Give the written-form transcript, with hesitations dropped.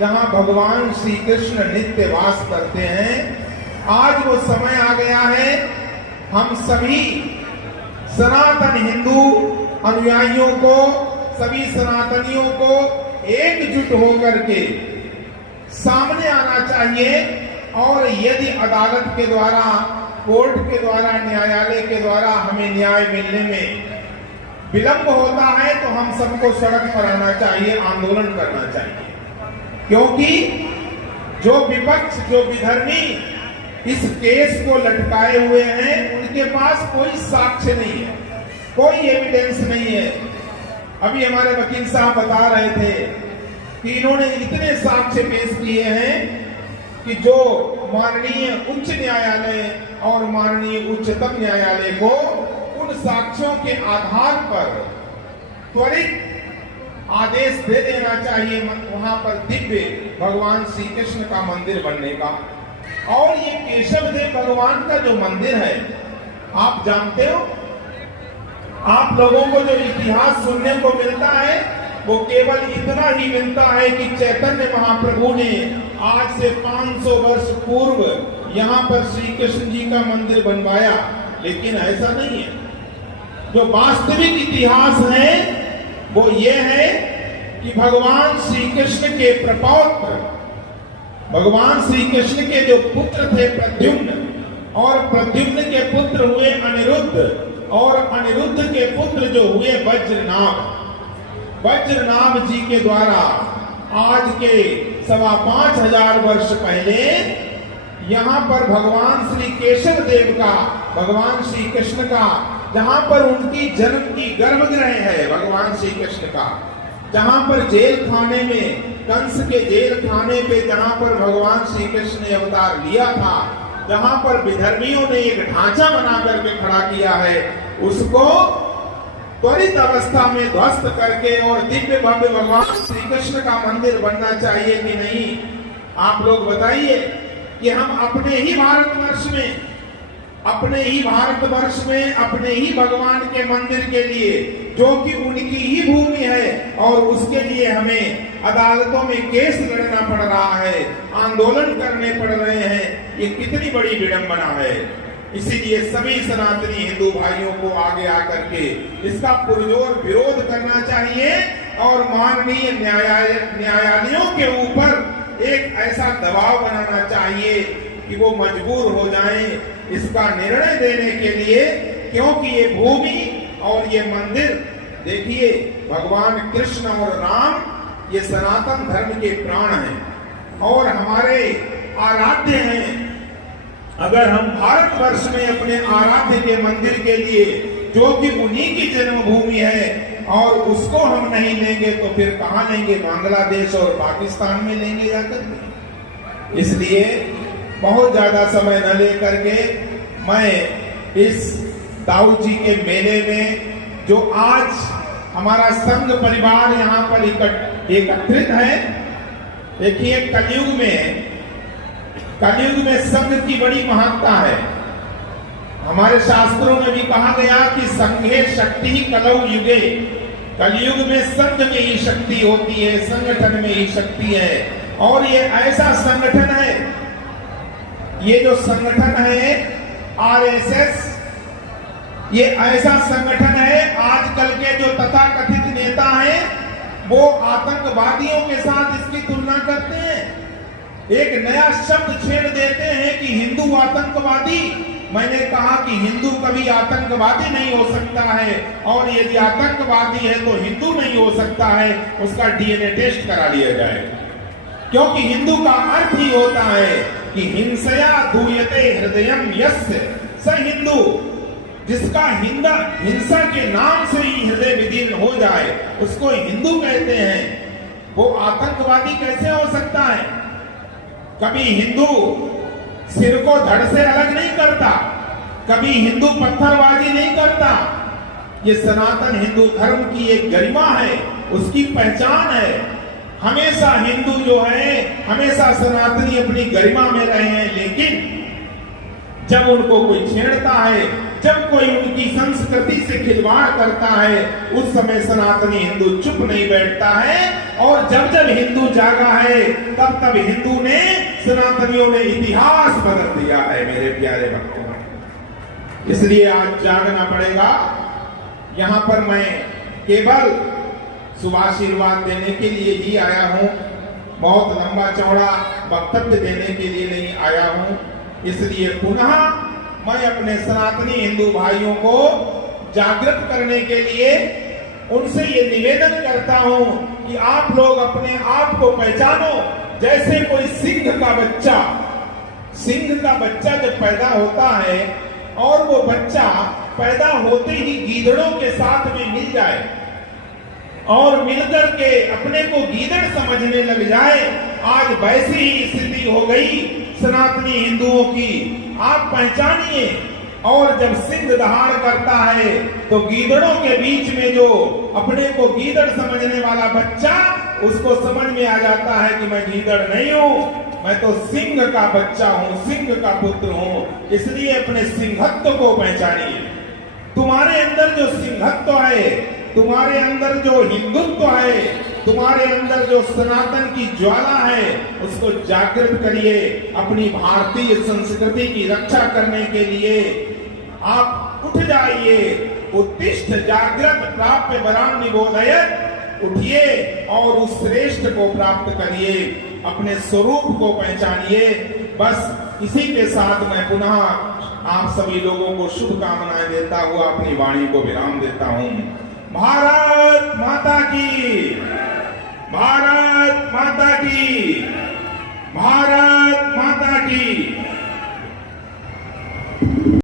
जहां भगवान श्री कृष्ण नित्य वास करते हैं। आज वो समय आ गया है, हम सभी सनातन हिंदू अनुयायियों को, सभी सनातनियों को एकजुट होकर के सामने आना चाहिए। और यदि अदालत के द्वारा, कोर्ट के द्वारा, न्यायालय के द्वारा हमें न्याय मिलने में विलंब होता है तो हम सबको सड़क पर आना चाहिए, आंदोलन करना चाहिए। क्योंकि जो विपक्ष, जो विधर्मी इस केस को लटकाए हुए हैं, उनके पास कोई साक्ष्य नहीं है, कोई एविडेंस नहीं है। अभी हमारे वकील साहब बता रहे थे कि इन्होंने इतने साक्ष्य पेश किए हैं कि जो माननीय उच्च न्यायालय और माननीय उच्चतम न्यायालय को उन साक्ष्यों के आधार पर त्वरित आदेश दे देना चाहिए वहां पर दिव्य भगवान श्री कृष्ण का मंदिर बनने का। और ये केशव देव भगवान का जो मंदिर है, आप जानते हो, आप लोगों को जो इतिहास सुनने को मिलता है वो केवल इतना ही मिलता है कि चैतन्य महाप्रभु ने आज से 500 वर्ष पूर्व यहाँ पर श्री कृष्ण जी का मंदिर बनवाया, लेकिन ऐसा नहीं है। जो वास्तविक इतिहास है वो ये है कि भगवान श्री कृष्ण के प्रपौत्र, भगवान श्री कृष्ण के जो पुत्र थे प्रद्युम्न, और प्रद्युम्न के पुत्र हुए अनिरुद्ध, और अनिरुद्ध के पुत्र जो हुए वज्रनाभ, वज्रनाभ जी के द्वारा आज के 5,500 वर्ष पहले यहाँ पर भगवान श्री केशव देव का, भगवान श्री कृष्ण का, जहां पर उनकी जन्म की गर्भगृह है भगवान श्री कृष्ण का, जहां पर जेल खाने में, कंस के जेल खाने पे जहां पर भगवान श्री कृष्ण ने अवतार लिया था, जहां पर विधर्मियों ने एक ढांचा बना करके खड़ा किया है, उसको त्वरित अवस्था में ध्वस्त करके और दिव्य भव्य भगवान श्री कृष्ण का मंदिर बनना चाहिए कि नहीं? आप लोग बताइए कि हम अपने ही भारतवर्ष में, अपने ही भारतवर्ष में, अपने ही भगवान के मंदिर के लिए, जो कि उनकी ही भूमि है, और उसके लिए हमें अदालतों में केस लड़ना पड़ रहा है, आंदोलन करने पड़ रहे हैं, ये कितनी बड़ी विडंबना है। इसीलिए सभी सनातनी हिंदू भाइयों को आगे आकर के इसका पुरजोर विरोध करना चाहिए और माननीय न्यायालयों के ऊपर एक ऐसा दबाव बनाना चाहिए कि वो मजबूर हो जाएं इसका निर्णय देने के लिए। क्योंकि ये भूमि और ये मंदिर, देखिए, भगवान कृष्ण और राम ये सनातन धर्म के प्राण हैं और हमारे आराध्य हैं। अगर हम भारतवर्ष में अपने आराध्य के मंदिर के लिए, जो कि उन्हीं की जन्मभूमि है, और उसको हम नहीं लेंगे तो फिर कहां लेंगे? बांग्लादेश और पाकिस्तान में लेंगे जाकर। इसलिए बहुत ज्यादा समय न लेकर के मैं इस दाऊ जी के मेले में, जो आज हमारा संघ परिवार यहाँ पर एकत्रित है, देखिए कलयुग में संघ की बड़ी महत्ता है। हमारे शास्त्रों में भी कहा गया कि संघे शक्ति कलौ युगे, कलयुग में संघ में ही शक्ति होती है, संगठन में ही शक्ति है। और ये ऐसा संगठन है, ये जो संगठन है आरएसएस, ये ऐसा संगठन है, आजकल के जो तथाकथित नेता हैं वो आतंकवादियों के साथ इसकी तुलना करते हैं, एक नया शब्द छेड़ देते हैं कि हिंदू आतंकवादी। मैंने कहा कि हिंदू कभी आतंकवादी नहीं हो सकता है, और यदि आतंकवादी है तो हिंदू नहीं हो सकता है, उसका डीएनए टेस्ट करा लिया जाए। क्योंकि हिंदू का अर्थ ही होता है कि हिंसया दूयते हृदयम यस्य स हिंदू, जिसका हिंसा के नाम से ही हृदय विदीर्ण हो जाए उसको हिंदू कहते हैं। वो आतंकवादी कैसे हो सकता है? कभी हिंदू सिर को धड़ से अलग नहीं करता, कभी हिंदू पत्थरबाजी नहीं करता। ये सनातन हिंदू धर्म की एक गरिमा है, उसकी पहचान है। हमेशा हिंदू जो है, हमेशा सनातनी अपनी गरिमा में रहे हैं, लेकिन जब उनको कोई छेड़ता है जब कोई उनकी संस्कृति से खिलवाड़ करता है उस समय सनातनी हिंदू चुप नहीं बैठता है, और जब जब हिंदू जागा है तब तब हिंदू ने, सनातनियों ने इतिहास बदल दिया है मेरे प्यारे भक्तों। इसलिए आज जागना पड़ेगा। यहां पर मैं केवल शुभाशीर्वाद देने के लिए ही आया हूं, बहुत लंबा चौड़ा वक्तव्य देने के लिए नहीं आया हूं। इसलिए पुनः मैं अपने सनातनी हिंदू भाइयों को जागृत करने के लिए उनसे ये निवेदन करता हूं कि आप लोग अपने आप को पहचानो। जैसे कोई सिंह का बच्चा जब पैदा होता है और वो बच्चा पैदा होते ही गीदड़ों के साथ में मिल जाए और मिलकर के अपने को गीदड़ समझने लग जाए, आज वैसी ही स्थिति हो गई सनातनी हिंदुओं की। आप पहचानिए, और जब सिंह दहाड़ करता है तो गीदड़ों के बीच में जो अपने को गीदड़ समझने वाला बच्चा, उसको समझ में आ जाता है कि मैं गीदड़ नहीं हूं, मैं तो सिंह का बच्चा हूं, सिंह का पुत्र हूं। इसलिए अपने सिंहत्व को पहचानिए। तुम्हारे अंदर जो सिंहत्व है, तुम्हारे अंदर जो हिंदुत्व है, तुम्हारे अंदर जो सनातन की ज्वाला है, उसको जागृत करिए। अपनी भारतीय संस्कृति की रक्षा करने के लिए आप उठ जाइए। उत्तिष्ठ जागृत प्राप्य वरान निबोधयत्। उठिए और उस श्रेष्ठ को प्राप्त करिए, अपने स्वरूप को पहचानिए। बस इसी के साथ मैं पुनः आप सभी लोगों को शुभकामनाएं देता हुआ अपनी वाणी को विराम देता हूं। भारत माता की, भारत माता की, भारत माता की।